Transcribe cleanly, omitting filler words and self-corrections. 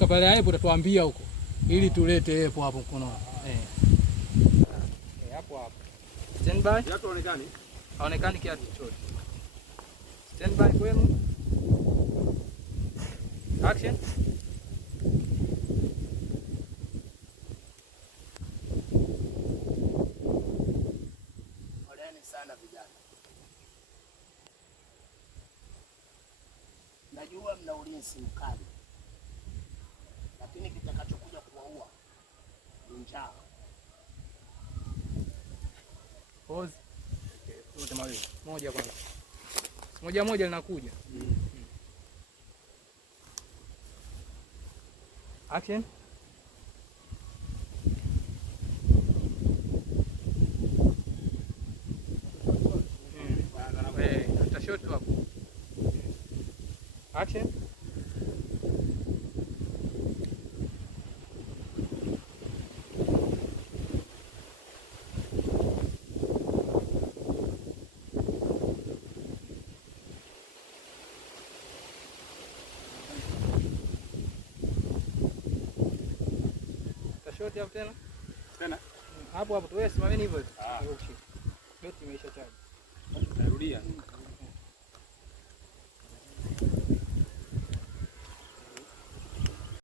Kabla ya hapo utatuambia huko ili tulete hapo hapo mkononi. Hapo hapo. Stand by. Kiatu haonekani? Haonekani kiatu chochote. Stand by kwenu. Action. Poleni sana vijana. Najua mna ulinzi mkali, lakini kitakachokuja kuwaua ni njaa. Pause. Wote mawili. Moja kwanza. Moja moja linakuja. Action. Tutashot hapo. Action. Shoti hapo tena. Tena. Hapo hapo tu wewe simameni hivyo. Okay. Beti imeisha chaji. Narudia.